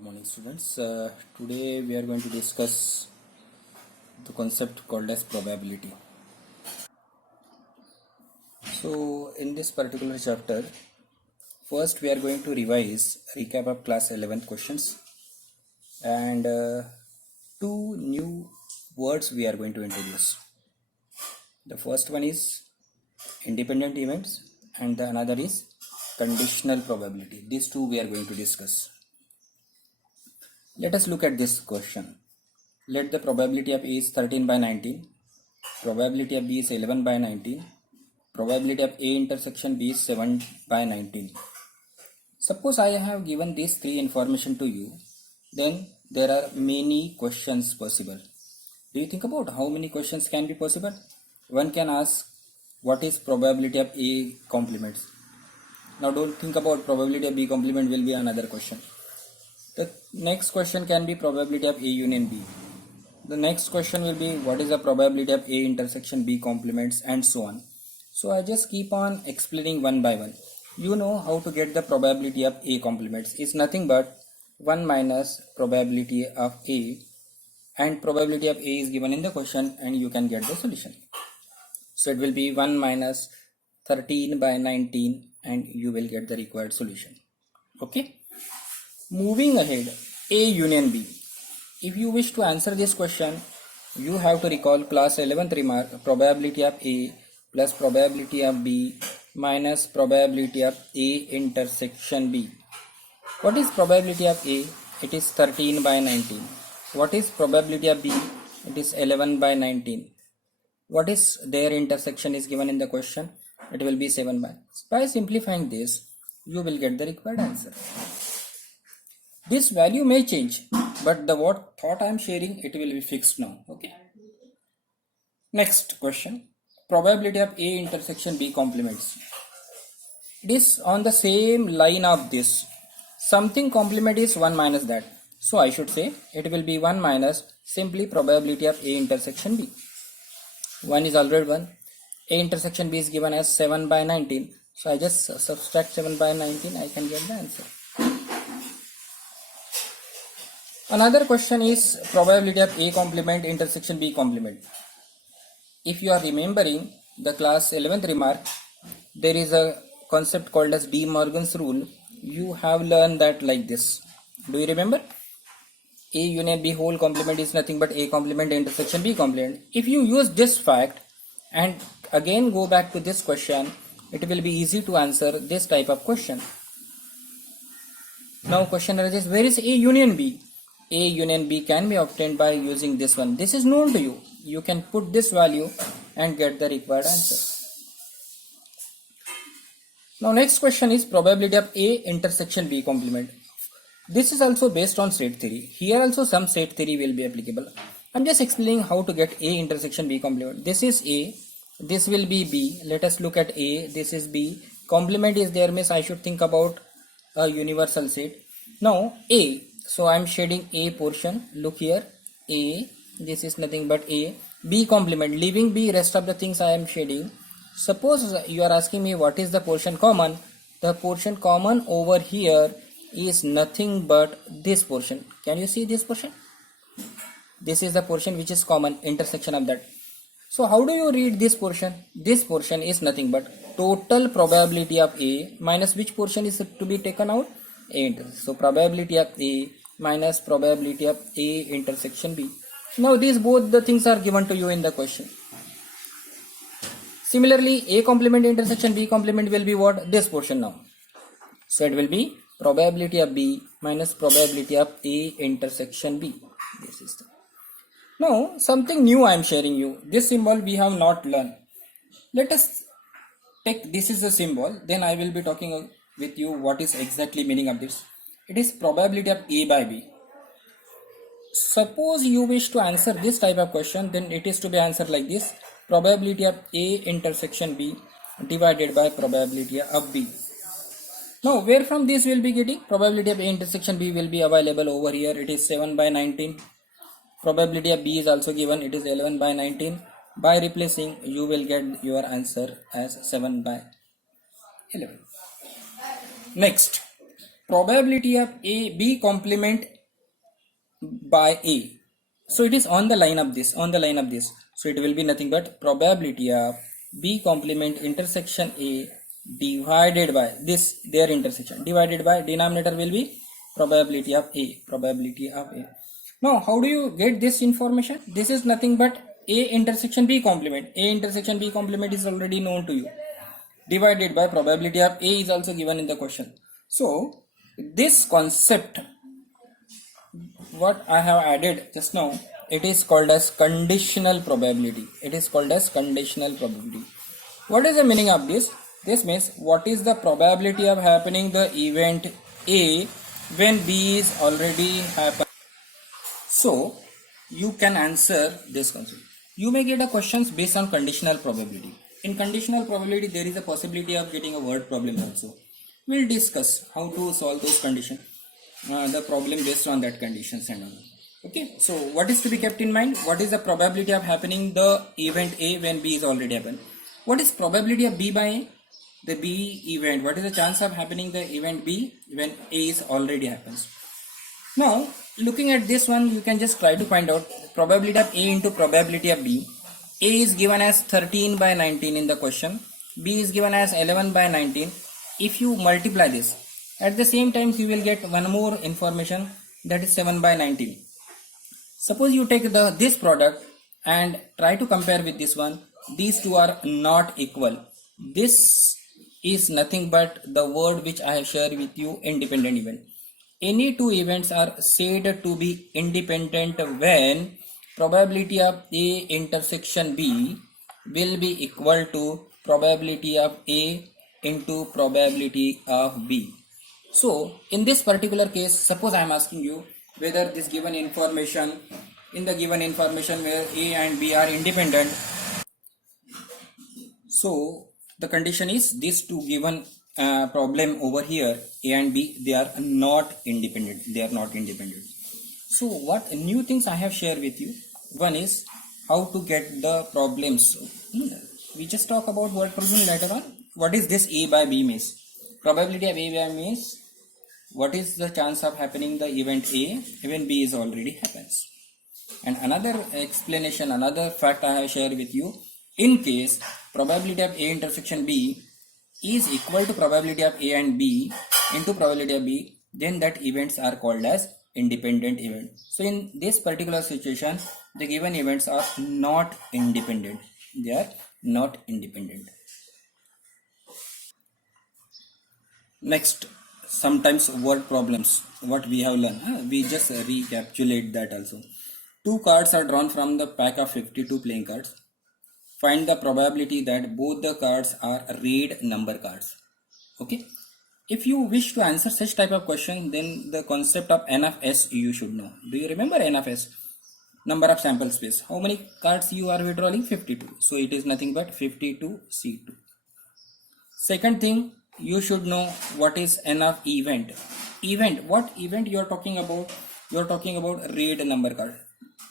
Good morning, students. Today we are going to discuss the concept called as probability. So, in this particular chapter, first we are going to revise recap of class 11 questions and two new words we are going to introduce. The first one is independent events and the another is conditional probability. These two we are going to discuss. Let us look at this question. Let the probability of A is 13 by 19, probability of B is 11 by 19, probability of A intersection B is 7 by 19. Suppose I have given these three information to you, then there are many questions possible. Do you think about how many questions can be possible? One can ask, what is probability of A complements? Now don't think about probability of B complement will be another question. The next question can be probability of A union B. The next question will be what is the probability of A intersection B complements and so on. So I just keep on explaining one by one. You know how to get the probability of A complements. It's nothing but 1 minus probability of A, and probability of A is given in the question and you can get the solution. So it will be 1 minus 13 by 19 and you will get the required solution. Okay. Moving ahead, A union B. If you wish to answer this question, you have to recall class 11th remark, probability of A plus probability of B minus probability of A intersection B. What is probability of A? It is 13 by 19. What is probability of B? It is 11 by 19. What is their intersection is given in the question? It will be 7 by. By simplifying this, you will get the required answer. This value may change, but the what thought I am sharing, it will be fixed now. Okay. Next question. Probability of A intersection B complements. It is on the same line of this. Something complement is 1 minus that. So I should say it will be 1 minus simply probability of A intersection B. 1 is already 1. A intersection B is given as 7 by 19. So I just subtract 7 by 19. I can get the answer. Another question is probability of A complement intersection B complement. If you are remembering the class 11th remark, there is a concept called as De Morgan's rule. You have learned that like this. Do you remember? A union B whole complement is nothing but A complement intersection B complement. If you use this fact and again go back to this question, it will be easy to answer this type of question. Now question arises, where is A union B? A union B can be obtained by using this one. This is known to you. You can put this value and get the required answer. Now next question is probability of A intersection B complement. This is also based on state theory. Here also some state theory will be applicable. I'm just explaining how to get A intersection B complement. This is A. This will be B. Let us look at A. This is B. Complement is there means I should think about a universal set. Now A. So I am shading A portion. Look here. A. This is nothing but A. B complement. Leaving B, rest of the things I am shading. Suppose you are asking me what is the portion common. The portion common over here is nothing but this portion. Can you see this portion? This is the portion which is common, intersection of that. So how do you read this portion? This portion is nothing but total probability of A minus which portion is to be taken out? A intersection. So probability of A minus probability of A intersection B. Now these both the things are given to you in the question. Similarly, A complement intersection B complement will be what? This portion now. So it will be probability of B minus probability of A intersection B. This is the. Now something new I am sharing you. This symbol we have not learned. Let us take this is the symbol. Then I will be talking with you what is exactly meaning of this. It is probability of A by B. Suppose you wish to answer this type of question, then it is to be answered like this. Probability of A intersection B divided by probability of B. Now where from this will be getting? Probability of A intersection B will be available over here. It is 7 by 19. Probability of B is also given. It is 11 by 19. By replacing, you will get your answer as 7 by 11. Next, probability of A B complement by A. So it is on the line of this, So it will be nothing but probability of B complement intersection A divided by this, their intersection, divided by denominator will be probability of A, Now, how do you get this information? This is nothing but A intersection B complement. A intersection B complement is already known to you. Divided by probability of A is also given in the question. So, this concept, what I have added just now, it is called as conditional probability. What is the meaning of this? This means what is the probability of happening the event A when B is already happened. So you can answer this concept. You may get a questions based on conditional probability. In conditional probability, there is a possibility of getting a word problem also. We'll discuss how to solve those conditions, the problem based on that conditions and all. Okay, so what is to be kept in mind? What is the probability of happening the event A when B is already happened? What is probability of B by A? The B event. What is the chance of happening the event B when A is already happens? Now, looking at this one, you can just try to find out probability of A into probability of B. A is given as 13 by 19 in the question. B is given as 11 by 19. If you multiply this, at the same time you will get one more information, that is 7 by 19. Suppose you take this product and try to compare with this one. These two are not equal. This is nothing but the word which I have shared with you, independent event. Any two events are said to be independent when probability of A intersection B will be equal to probability of A into probability of B. So in this particular case, suppose I am asking you whether this given information, in the given information where A and B are independent, so the condition is these two given problem over here, A and B, they are not independent. So what new things I have shared with you? One is how to get the problems. We just talk about word problem later on. What is this A by B means? Probability of A by B means what is the chance of happening the event A when B is already happens. And another explanation, another fact I have shared with you, in case probability of A intersection B is equal to probability of A and B into probability of B, then that events are called as independent event. So in this particular situation, the given events are not independent. They are not independent. Next, sometimes word problems, what we have learned, we just recapitulate that also. Two cards are drawn from the pack of 52 playing cards. Find the probability that both the cards are read number cards. Okay. If you wish to answer such type of question, then the concept of N of S you should know. Do you remember N of S? Number of sample space. How many cards you are withdrawing? 52. So it is nothing but 52C2. Second thing, you should know what is N of event. Event. What event you are talking about? You are talking about read number card.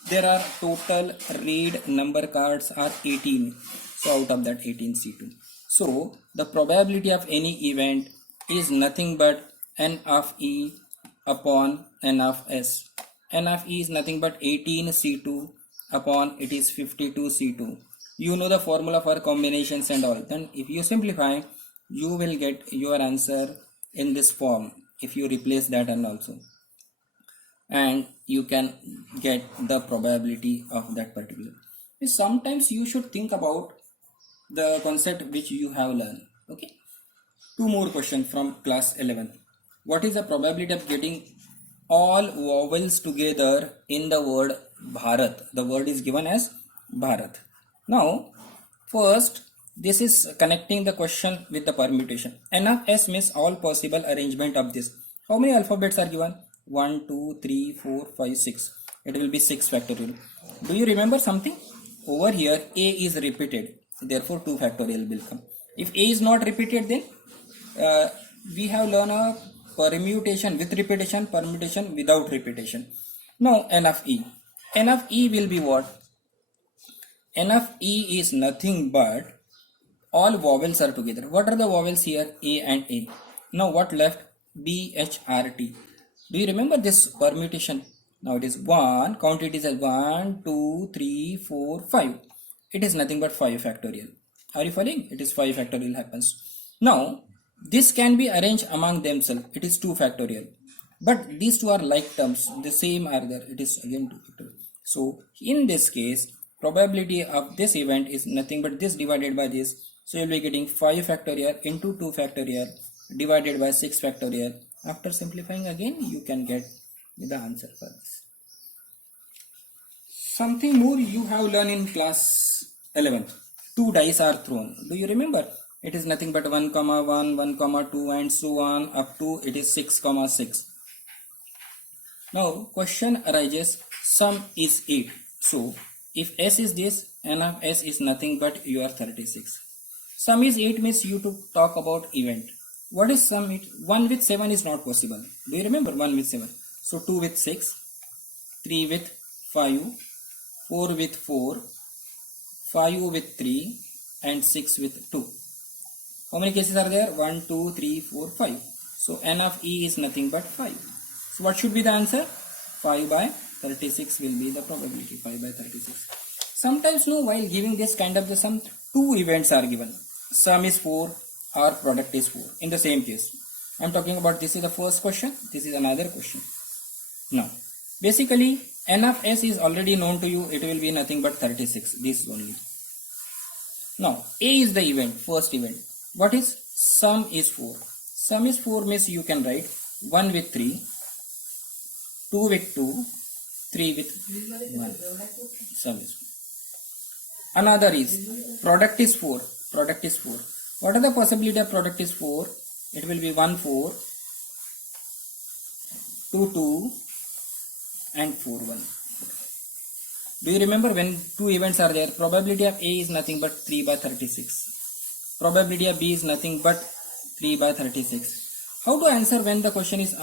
There are total read number cards are 18. So out of that 18C2. So the probability of any event is nothing but N of E upon N of S. N of E is nothing but 18C2 upon it is 52C2. You know the formula for combinations and all. Then if you simplify, you will get your answer in this form if you replace that and also. And you can get the probability of that particular. Sometimes you should think about the concept which you have learned. Okay. Two more questions from class 11. What is the probability of getting all vowels together in the word Bharat? The word is given as Bharat. Now, first, this is connecting the question with the permutation. N of S means all possible arrangement of this. How many alphabets are given? 1, 2, 3, 4, 5, 6. It will be 6 factorial. Do you remember something? Over here, A is repeated. Therefore, 2 factorial will come. If A is not repeated, then we have learned a permutation with repetition, permutation without repetition. Now, N of E. N of E will be what? N of E is nothing but all vowels are together. What are the vowels here? A and A. Now, what left? BHRT. Do you remember this permutation? Now it is 1, count it is as 1, 2, 3, 4, 5. It is nothing but 5 factorial. Are you following? It is 5 factorial happens. Now this can be arranged among themselves. It is 2 factorial. But these two are like terms. The same are there. It is again 2 factorial. So in this case, probability of this event is nothing but this divided by this. So you will be getting 5 factorial into 2 factorial divided by 6 factorial. After simplifying again, you can get the answer for this. Something more you have learned in class 11. 2 dice are thrown. Do you remember? It is nothing but 1, 1, 1, 2 and so on up to it is 6, 6. Now question arises, sum is 8. So if S is this, N of S is nothing but you are 36. Sum is 8 means you to talk about event. What is sum? 1 with 7 is not possible. Do you remember 1 with 7? So 2 with 6, 3 with 5, 4 with 4, 5 with 3 and 6 with 2. How many cases are there? 1, 2, 3, 4, 5. So N of E is nothing but 5. So what should be the answer? 5 by 36 will be the probability. 5 by 36. Sometimes while giving this kind of the sum, 2 events are given. Sum is 4 or product is 4 in the same case. I am talking about this is the first question. This is another question. Now basically N of S is already known to you. It will be nothing but 36. This only. Now A is the event, first event. What is sum is 4? Sum is 4 means you can write 1 with 3, 2 with 2, 3 with 1. Sum is 4. Another is product is 4. Product is 4. What are the possibility of product is 4? It will be 1, 4, 2, 2 and 4, 1. Do you remember when 2 events are there? Probability of A is nothing but 3 by 36. Probability of B is nothing but 3 by 36. How to answer when the question is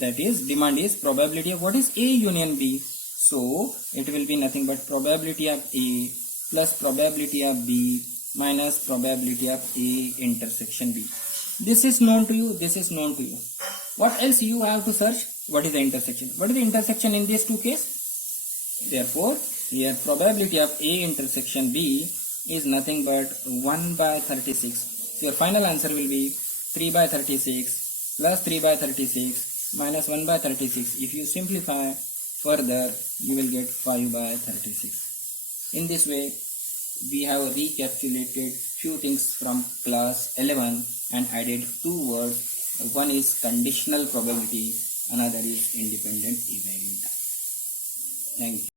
that is demand is probability of what is A union B? So it will be nothing but probability of A plus probability of B minus probability of A intersection B. This is known to you. This is known to you. What else you have to search? What is the intersection? What is the intersection in these two cases? Therefore, here probability of A intersection B is nothing but 1 by 36. So your final answer will be 3 by 36 plus 3 by 36 minus 1 by 36. If you simplify further, you will get 5 by 36. In this way, we have recapitulated few things from class 11 and added 2 words. One is conditional probability, another is independent event. Thank you.